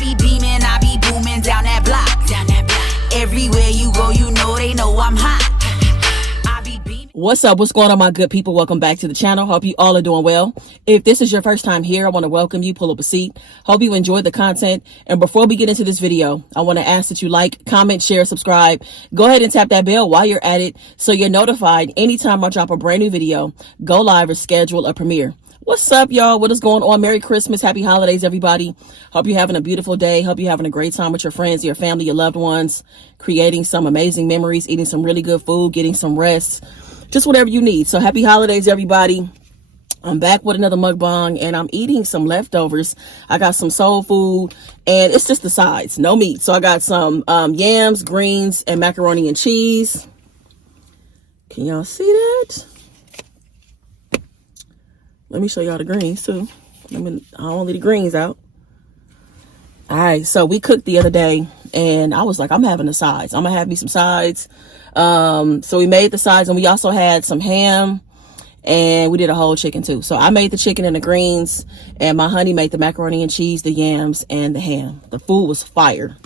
be beaming, I be booming down that block. Everywhere you go, you know they know I'm hot. What's up? What's going on, my good people? Welcome back to the channel. Hope you all are doing well. If this is your first time here, I want to welcome you. Pull up a seat. Hope you enjoyed the content. And before we get into this video, I want to ask that you like, comment, share, subscribe. Go ahead and tap that bell while you're at it so you're notified anytime I drop a brand new video, go live, or schedule a premiere. What's up, y'all? What is going on? Merry Christmas. Happy holidays, everybody. Hope you're having a beautiful day. Hope you're having a great time with your friends, your family, your loved ones, creating some amazing memories, eating some really good food, getting some rest, just whatever you need. So happy holidays, everybody. I'm back with another mukbang, and I'm eating some leftovers. I got some soul food, and it's just the sides, no meat. So I got some yams, greens, and macaroni and cheese. Can y'all see that? Let me show y'all the greens too. I don't leave the greens out. All right, so we cooked the other day, and I was like, I'm having the sides. I'm gonna have me some sides. So we made the sides, and we also had some ham, and we did a whole chicken too. So I made the chicken and the greens, and my honey made the macaroni and cheese, the yams, and the ham. The food was fire.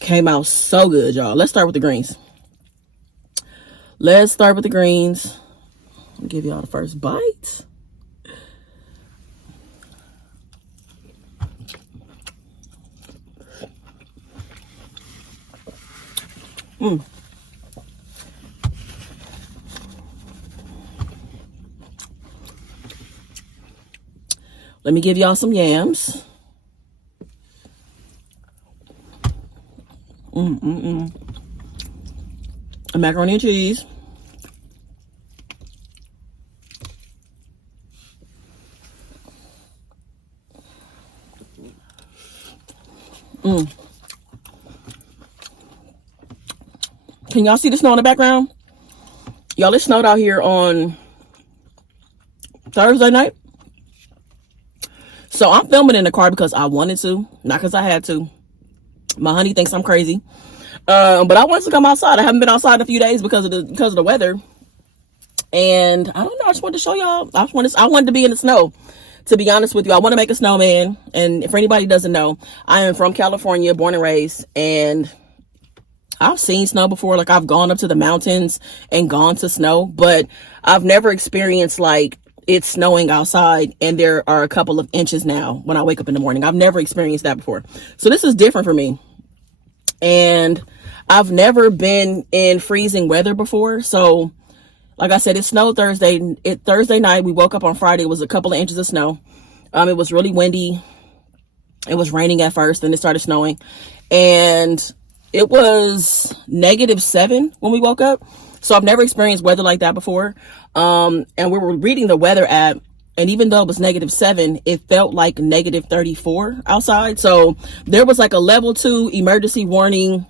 Came out so good, y'all. Let's start with the greens. Let's start with the greens. I'll give y'all the first bite. Let me give y'all some yams. And macaroni and cheese. Can y'all see the snow in the background? Y'all, it snowed out here on Thursday night. So I'm filming in the car because I wanted to, not because I had to. My honey thinks I'm crazy. But I wanted to come outside. I haven't been outside in a few days because of the weather. And I don't know, I just wanted to show y'all. I wanted to be in the snow. To be honest with you, I want to make a snowman. And if anybody doesn't know, I am from California, born and raised, and I've seen snow before. Like, I've gone up to the mountains and gone to snow, but I've never experienced like it's snowing outside and there are a couple of inches now when I wake up in the morning. I've never experienced that before. So this is different for me. And I've never been in freezing weather before. So like I said, it snowed Thursday night. We woke up on Friday. It was a couple of inches of snow. It was really windy. It was raining at first, then it started snowing. And it was -7 when we woke up. So I've never experienced weather like that before. And we were reading the weather app, and even though it was -7, it felt like -34 outside. So there was like a level 2 emergency warning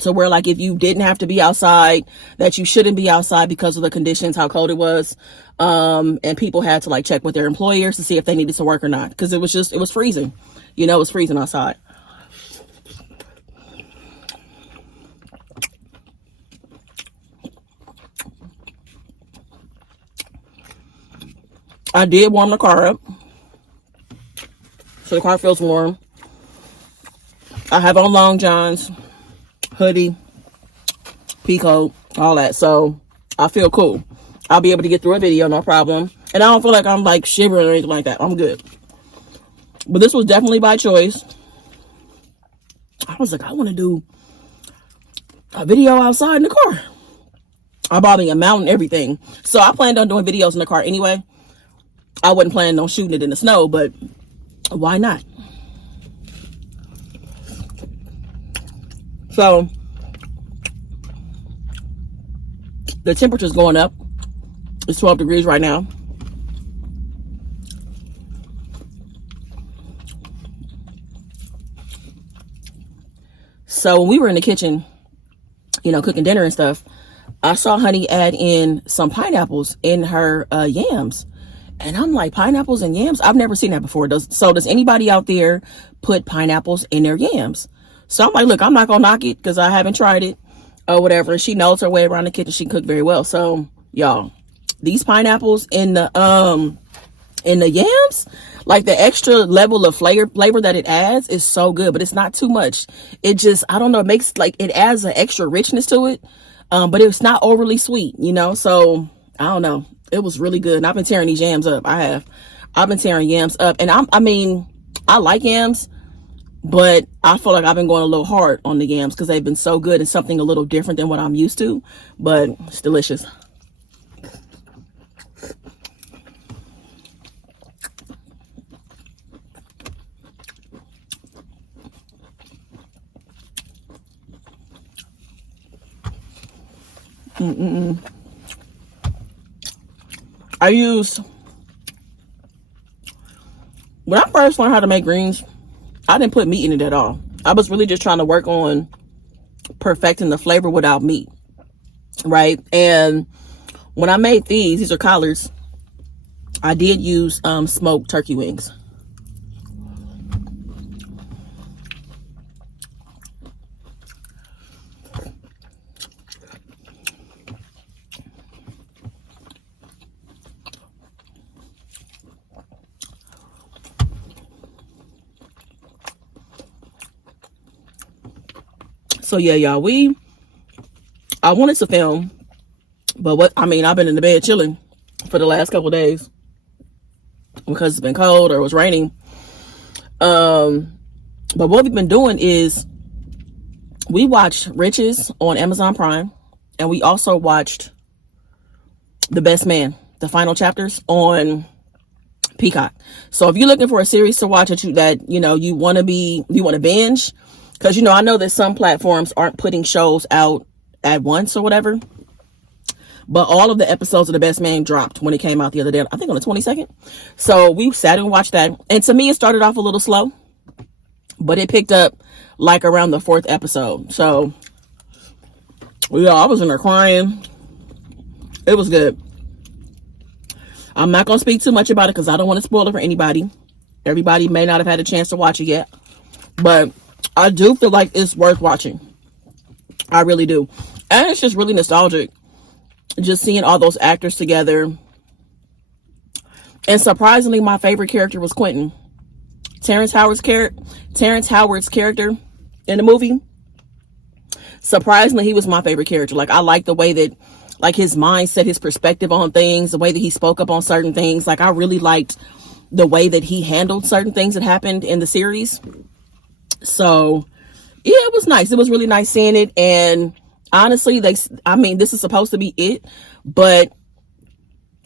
to where, like, if you didn't have to be outside, that you shouldn't be outside because of the conditions, how cold it was. And people had to like check with their employers to see if they needed to work or not, because it was freezing. You know, it was freezing outside. I did warm the car up, so the car feels warm. I have on long johns, hoodie, pea coat, all that, so I feel cool. I'll be able to get through a video, no problem. And I don't feel like I'm like shivering or anything like that. I'm good. But this was definitely by choice. I was like, I want to do a video outside in the car. I bought me a mount and everything. So I planned on doing videos in the car anyway. I wasn't planning on shooting it in the snow, but why not? So the temperature's going up. It's 12 degrees right now. So when we were in the kitchen, you know, cooking dinner and stuff, I saw honey add in some pineapples in her yams. And I'm like, pineapples and yams? I've never seen that before. Does anybody out there put pineapples in their yams? So I'm like, look, I'm not going to knock it because I haven't tried it or whatever. And she knows her way around the kitchen. She cooked very well. So, y'all, these pineapples in the And the yams, like the extra level of flavor that it adds is so good, but it's not too much. It just, I don't know, it makes like, it adds an extra richness to it. But it's not overly sweet, you know? So I don't know. It was really good. And I've been tearing these yams up. I've been tearing yams up. And I mean, I like yams, but I feel like I've been going a little hard on the yams because they've been so good and something a little different than what I'm used to, but it's delicious. When I first learned how to make greens, I didn't put meat in it at all. I was really just trying to work on perfecting the flavor without meat, right? And when I made these are collards, I did use smoked turkey wings. So yeah, y'all, I wanted to film, but I've been in the bed chilling for the last couple days because it's been cold or it was raining. But what we've been doing is we watched Riches on Amazon Prime, and we also watched The Best Man, the final chapters on Peacock. So if you're looking for a series to watch that you want to binge, because I know that some platforms aren't putting shows out at once or whatever, but all of the episodes of The Best Man dropped when it came out the other day, I think on the 22nd. So we sat and watched that, and to me it started off a little slow, but it picked up like around the 4th episode. So yeah, I was in there crying. It was good. I'm not gonna speak too much about it because I don't want to spoil it for anybody. Everybody may not have had a chance to watch it yet, but I do feel like it's worth watching. I really do. And it's just really nostalgic, just seeing all those actors together. And surprisingly, my favorite character was Quentin. Terrence Howard's character in the movie. Surprisingly, he was my favorite character. Like, I like the way that, like, his mindset, his perspective on things, the way that he spoke up on certain things. Like, I really liked the way that he handled certain things that happened in the series. So yeah, it was nice. It was really nice seeing it. And honestly, this is supposed to be it, but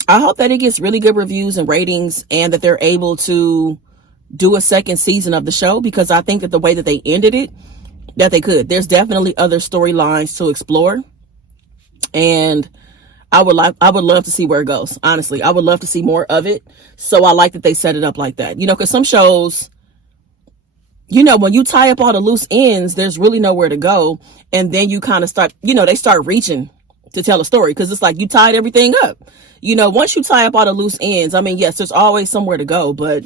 I hope that it gets really good reviews and ratings, and that they're able to do a second season of the show, because I think that the way that they ended it, that they could. There's definitely other storylines to explore, and I would love to see where it goes. Honestly, I would love to see more of it. So I like that they set it up like that. Because some shows, when you tie up all the loose ends, there's really nowhere to go. And then you kind of start, they start reaching to tell a story, because it's like you tied everything up. Once you tie up all the loose ends, yes, there's always somewhere to go. But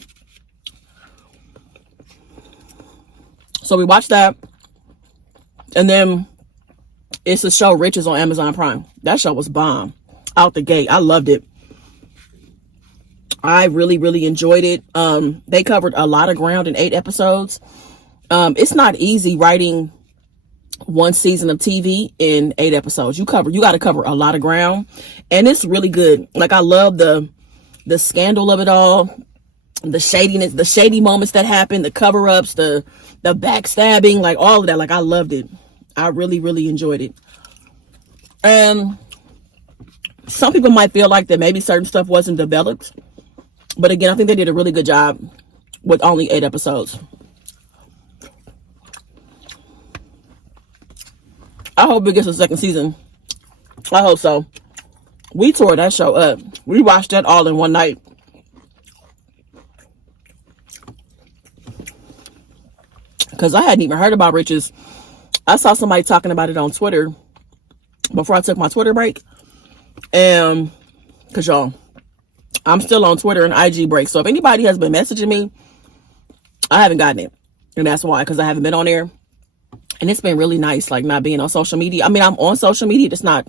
so we watched that. And then it's the show Riches on Amazon Prime. That show was bomb out the gate. I loved it. I really, really enjoyed it. They covered a lot of ground in 8 episodes. It's not easy writing one season of TV in 8 episodes. You got to cover a lot of ground, and it's really good. Like, I love the scandal of it all, the shadiness, the shady moments that happen, the cover-ups, the backstabbing, like all of that. Like, I loved it. I really, really enjoyed it. And some people might feel like that maybe certain stuff wasn't developed. But again, I think they did a really good job with only 8 episodes. I hope it gets a second season. I hope so. We tore that show up. We watched that all in one night. Because I hadn't even heard about Riches. I saw somebody talking about it on Twitter before I took my Twitter break. And, because y'all, I'm still on Twitter and IG break. So if anybody has been messaging me, I haven't gotten it. And that's why, because I haven't been on there. And it's been really nice, like, not being on social media. I'm on social media, just not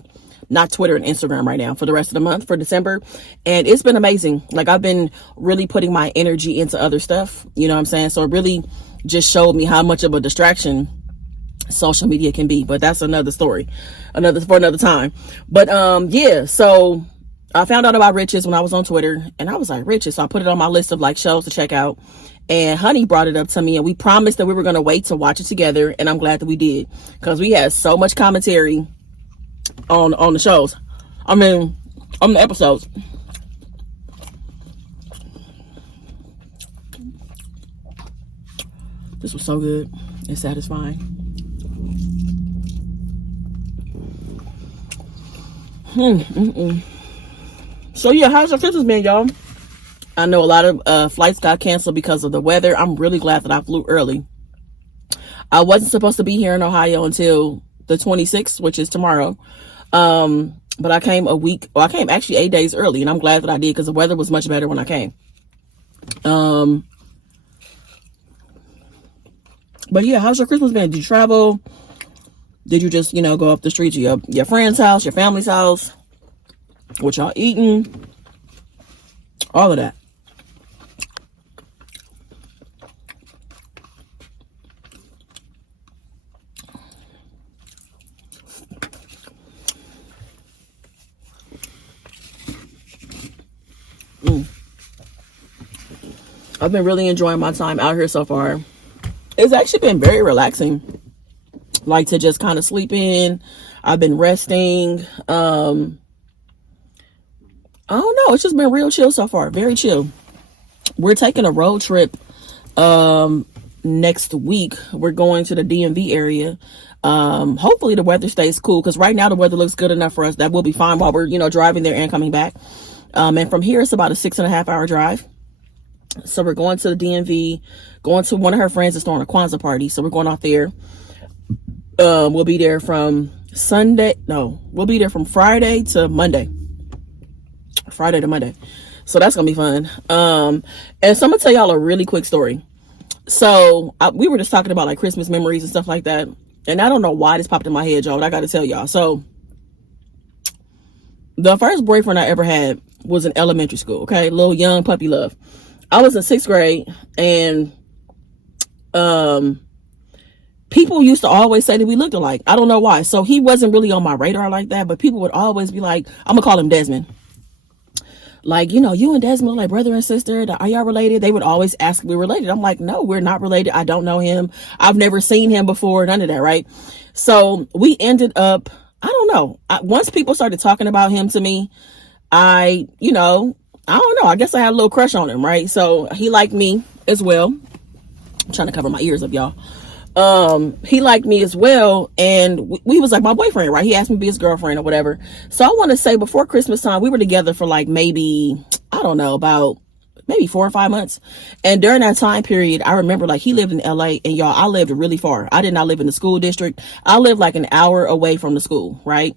not Twitter and Instagram right now, for the rest of the month, for December. And it's been amazing. Like, I've been really putting my energy into other stuff, you know what I'm saying? So it really just showed me how much of a distraction social media can be. But that's another story, for another time. But yeah, so I found out about Riches when I was on Twitter, and I was like, Riches. So I put it on my list of like shows to check out. And Honey brought it up to me, and we promised that we were going to wait to watch it together. And I'm glad that we did, because we had so much commentary on the shows. I mean, on the episodes. This was so good and satisfying. So yeah, how's your Christmas been, y'all? I know a lot of flights got canceled because of the weather. I'm really glad that I flew early. I wasn't supposed to be here in Ohio until the 26th, which is tomorrow. But I came I came actually 8 days early, and I'm glad that I did, because the weather was much better when I came. But yeah, how's your Christmas been? Did you travel? Did you just, go up the street to your friend's house, your family's house? What y'all eating? All of that. I've been really enjoying my time out here so far. It's actually been very relaxing. Like, to just kind of sleep in. I've been resting. I don't know. It's just been real chill so far. Very chill. We're taking a road trip next week. We're going to the DMV area. Hopefully the weather stays cool, because right now the weather looks good enough for us that we'll be fine while we're, driving there and coming back. And from here, it's about a 6.5 hour drive. So we're going to the DMV, going to one of her friends that's throwing a Kwanzaa party. So we're going out there. We'll be there from we'll be there from Friday to Monday. So that's gonna be fun. And so I'm gonna tell y'all a really quick story. So we were just talking about like Christmas memories and stuff like that, and I don't know why this popped in my head, y'all, but I gotta tell y'all. So the first boyfriend I ever had was in elementary school. Okay, little young puppy love. I was in 6th grade, and people used to always say that we looked alike. I don't know why. So he wasn't really on my radar like that, but people would always be like, I'm gonna call him Desmond. Like, you and Desmond are like brother and sister. Are y'all related? They would always ask if we were related. I'm like, no, we're not related. I don't know him. I've never seen him before. None of that, right? So we ended up, I don't know. Once people started talking about him to me, I don't know. I guess I had a little crush on him, right? So he liked me as well. I'm trying to cover my ears up, y'all. He liked me as well, and we was like my boyfriend, right? He asked me to be his girlfriend or whatever. So I want to say before Christmas time, we were together for like maybe, I don't know, about maybe 4 or 5 months. And during that time period, I remember like he lived in LA, and y'all, I lived really far. I did not live in the school district. I lived like an hour away from the school, right?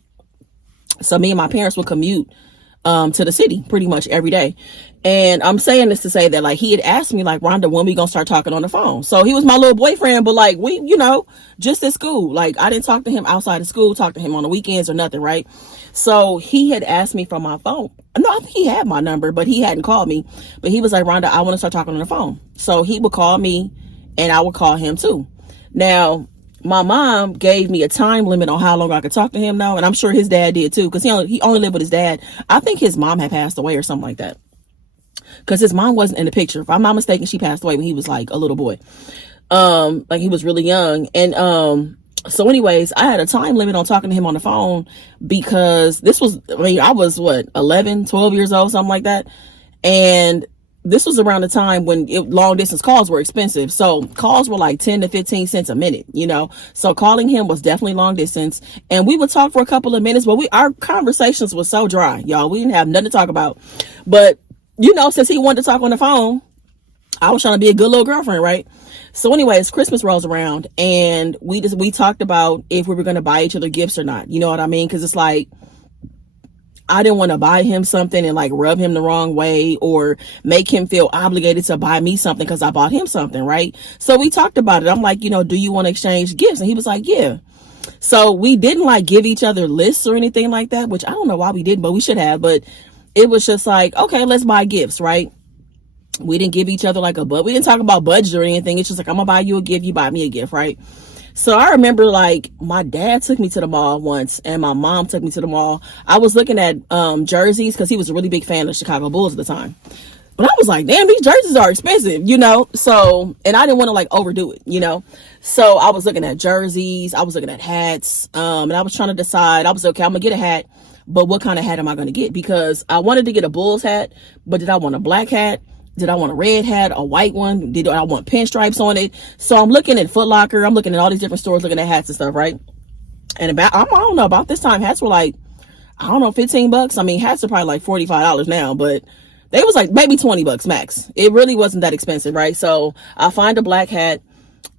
So me and my parents would commute to the city pretty much every day. And I'm saying this to say that like he had asked me like, Rhonda, when we gonna start talking on the phone? So he was my little boyfriend, but like we, just at school. Like I didn't talk to him outside of school, talk to him on the weekends or nothing, right? So he had asked me for my phone. No, I think he had my number, but he hadn't called me. But he was like, Rhonda, I want to start talking on the phone. So he would call me and I would call him too. Now, my mom gave me a time limit on how long I could talk to him now, and I'm sure his dad did too, because he only lived with his dad. I think his mom had passed away or something like that, because his mom wasn't in the picture. If I'm not mistaken, she passed away when he was like a little boy, like he was really young. And so anyways, I had a time limit on talking to him on the phone, because this was, I was 11, 12 years old, something like that. And this was around the time when long distance calls were expensive. So calls were like 10 to 15 cents a minute, so calling him was definitely long distance. And we would talk for a couple of minutes, but our conversations were so dry, y'all. We didn't have nothing to talk about. But, since he wanted to talk on the phone, I was trying to be a good little girlfriend, right? So anyways, Christmas rolls around, and we talked about if we were going to buy each other gifts or not. You know what I mean? Because it's like, I didn't want to buy him something and like rub him the wrong way or make him feel obligated to buy me something because I bought him something, right? So we talked about it. I'm like, do you want to exchange gifts? And he was like, yeah. So we didn't like give each other lists or anything like that, which I don't know why we didn't, but we should have. But it was just like, okay, let's buy gifts, right? We didn't give each other like we didn't talk about budget or anything. It's just like, I'm gonna buy you a gift, you buy me a gift, right? So I remember like my dad took me to the mall once and my mom took me to the mall. I was looking at jerseys because he was a really big fan of Chicago Bulls at the time. But I was like, damn, these jerseys are expensive, you know? So, and I didn't want to like overdo it, you know? So I was looking at jerseys, I was looking at hats, and I was trying to decide. I was okay, I'm gonna get a hat, but what kind of hat am I gonna get? Because I wanted to get a Bulls hat, but did I want a black hat? Did I want a red hat, a white one? Did I want pinstripes on it? So I'm looking at Foot Locker, I'm looking at all these different stores, looking at hats and stuff, right? And I don't know, about this time, hats were like, I don't know, $15. I mean, hats are probably like $45 now, but they was like maybe $20 max. It really wasn't that expensive, right? So I find a black hat,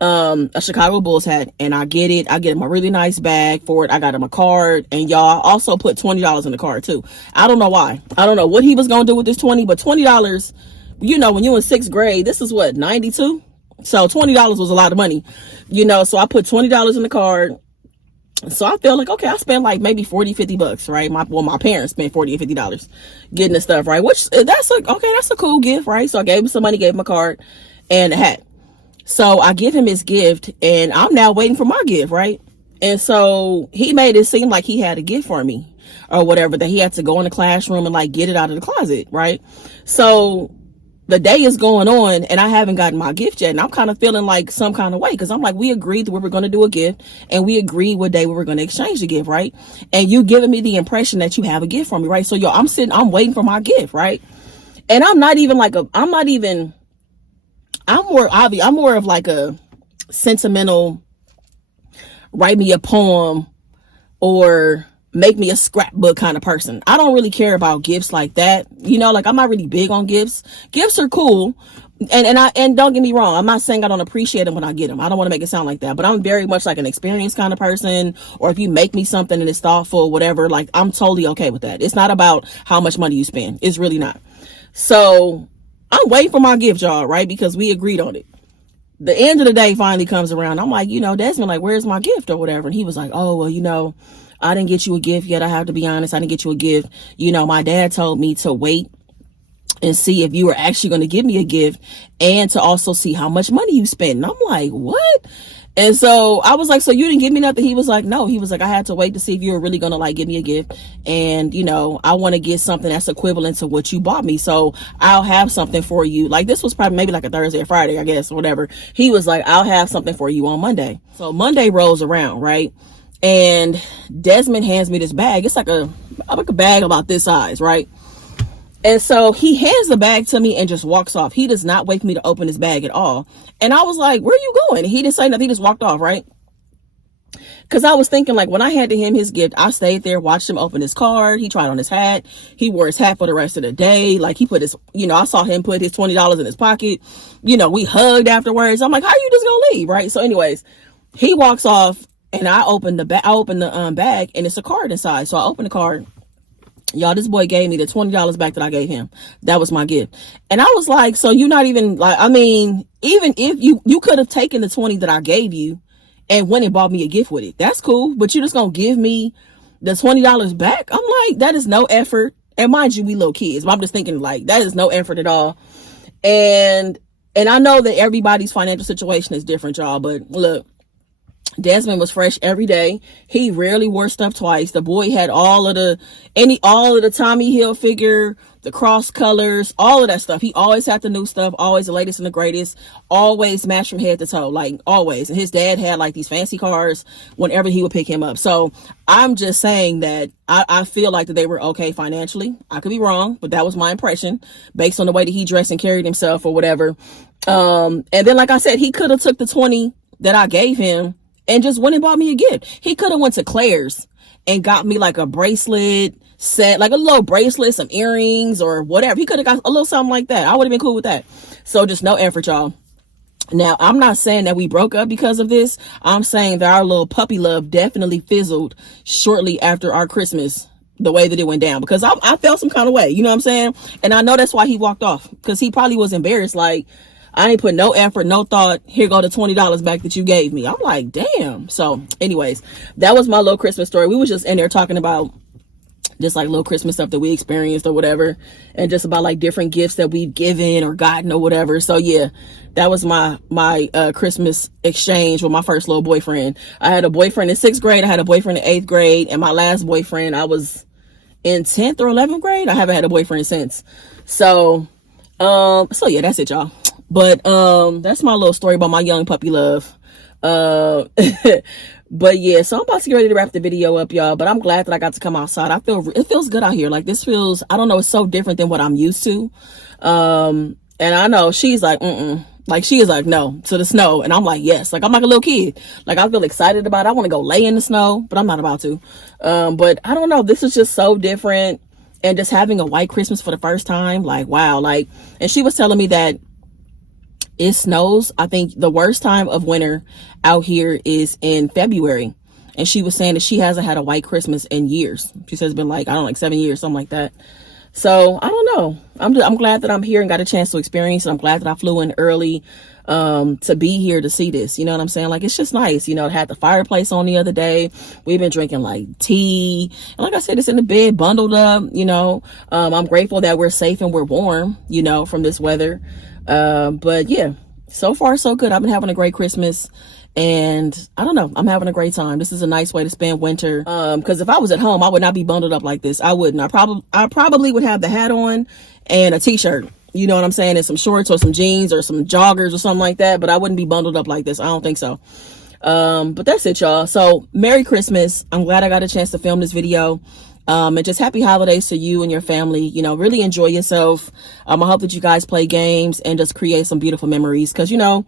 a Chicago Bulls hat, and I get it. I get him a really nice bag for it. I got him a card, and y'all also put $20 in the card too. I don't know why. I don't know what he was gonna do with this 20, but $20, you know, when you in 6th grade, this is what, 92? So $20 was a lot of money, you know. So I put $20 in the card. So I feel like, okay, I spent like maybe $40-50, right? My parents spent $40-50 getting the stuff, right? Which that's a cool gift, right? So I gave him some money, gave him a card and a hat. So I give him his gift, and I'm now waiting for my gift, right? And so he made it seem like he had a gift for me or whatever, that he had to go in the classroom and like get it out of the closet, right? So the day is going on and I haven't gotten my gift yet, and I'm kind of feeling like some kind of way, because I'm like, we agreed that we were going to do a gift, and we agreed what day we were going to exchange the gift, right? And you giving me the impression that you have a gift for me, right? So yo, I'm waiting for my gift, right? And I'm more of like a sentimental, write me a poem or make me a scrapbook kind of person. I don't really care about gifts like that. You know, like I'm not really big on gifts. Gifts are cool. And don't get me wrong, I'm not saying I don't appreciate them when I get them. I don't want to make it sound like that, but I'm very much like an experienced kind of person. Or if you make me something and it's thoughtful, whatever, like I'm totally okay with that. It's not about how much money you spend. It's really not. So I'm waiting for my gift, y'all, right? Because we agreed on it. The end of the day finally comes around. I'm like, you know, Desmond, like, where's my gift or whatever? And he was like, oh, well, you know, I didn't get you a gift yet. I have to be honest. I didn't get you a gift. You know, my dad told me to wait and see if you were actually going to give me a gift, and to also see how much money you spent. And I'm like, what? And so I was like, so you didn't give me nothing? He was like, no. He was like, I had to wait to see if you were really going to like give me a gift. And, you know, I want to get something that's equivalent to what you bought me. So I'll have something for you. Like, this was probably maybe like a Thursday or Friday, I guess, or whatever. He was like, I'll have something for you on Monday. So Monday rolls around, right? And Desmond hands me this bag. It's like a bag about this size, right? And so he hands the bag to me and just walks off. He does not wait for me to open his bag at all. And I was like, where are you going? He didn't say nothing. He just walked off, right? Because I was thinking, like, when I handed him his gift, I stayed there, watched him open his card. He tried on his hat. He wore his hat for the rest of the day. Like, he put his, you know, I saw him put his $20 in his pocket. You know, we hugged afterwards. I'm like, how are you just gonna leave, right? So anyways, he walks off. And I opened the bag, and it's a card inside. So I opened the card. Y'all, this boy gave me the $20 back that I gave him. That was my gift. And I was like, so you're not even like, I mean, even if you could have taken the 20 that I gave you and went and bought me a gift with it. That's cool. But you're just going to give me the $20 back? I'm like, that is no effort. And mind you, we little kids, but I'm just thinking like, that is no effort at all. And I know that everybody's financial situation is different, y'all, but look, Desmond was fresh every day. He rarely wore stuff twice. The boy had all of the Tommy Hilfiger, the cross colors, all of that stuff. He always had the new stuff, always the latest and the greatest, always matched from head to toe, like always. And his dad had like these fancy cars whenever he would pick him up. So I'm just saying that I feel like that they were okay financially. I could be wrong, but that was my impression based on the way that he dressed and carried himself or whatever. And then, like I said, he could have took the 20 that I gave him and just went and bought me a gift. He could have went to Claire's and got me like a bracelet set, like a little bracelet, some earrings or whatever. He could have got a little something like that. I would have been cool with that. So just no effort, y'all. Now, I'm not saying that we broke up because of this. I'm saying that our little puppy love definitely fizzled shortly after our Christmas, the way that it went down, because I felt some kind of way, you know what I'm saying? And I know that's why he walked off, because he probably was embarrassed. Like, I ain't put no effort, no thought. Here go the $20 back that you gave me. I'm like, damn. So anyways, that was my little Christmas story. We was just in there talking about just like little Christmas stuff that we experienced or whatever, and just about like different gifts that we've given or gotten or whatever. So yeah, that was my Christmas exchange with my first little boyfriend. I had a boyfriend in 6th grade. I had a boyfriend in 8th grade, and my last boyfriend, I was in 10th or 11th grade. I haven't had a boyfriend since. So yeah, that's it, y'all. But that's my little story about my young puppy love. But yeah, so I'm about to get ready to wrap the video up, y'all. But I'm glad that I got to come outside. It feels good out here. Like, this feels, I don't know, it's so different than what I'm used to. And I know she's like, like, she is like, no to the snow. And I'm like, yes. Like, I'm like a little kid. Like, I feel excited about it. I want to go lay in the snow, but I'm not about to. But I don't know. This is just so different. And just having a white Christmas for the first time, like, wow. Like, and she was telling me that it snows. I think the worst time of winter out here is in February. And she was saying that she hasn't had a white Christmas in years. She says it's been like, I don't know, like 7 years, something like that. So I don't know. I'm glad that I'm here and got a chance to experience it. I'm glad that I flew in early to be here to see this. You know what I'm saying? Like, it's just nice. You know, I had the fireplace on the other day. We've been drinking like tea. And like I said, it's in the bed, bundled up, you know. I'm grateful that we're safe and we're warm, you know, from this weather. But yeah, so far so good. I've been having a great Christmas, and I don't know, I'm having a great time. This is a nice way to spend winter. Because if I was at home, I would not be bundled up like this. I wouldn't. I probably would have the hat on and a t-shirt, you know what I'm saying, and some shorts or some jeans or some joggers or something like that, but I wouldn't be bundled up like this. I don't think so. But that's it, y'all. So Merry Christmas. I'm glad I got a chance to film this video. And just happy holidays to you and your family. You know, really enjoy yourself. I hope that you guys play games and just create some beautiful memories, because, you know,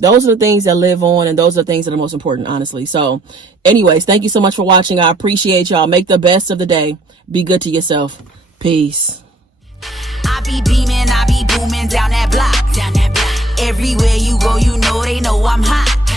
those are the things that live on, and those are the things that are most important, honestly. So anyways, thank you so much for watching. I appreciate y'all. Make the best of the day. Be good to yourself. Peace. I be beaming, I be booming down that block. Everywhere you go, you know they know I'm hot.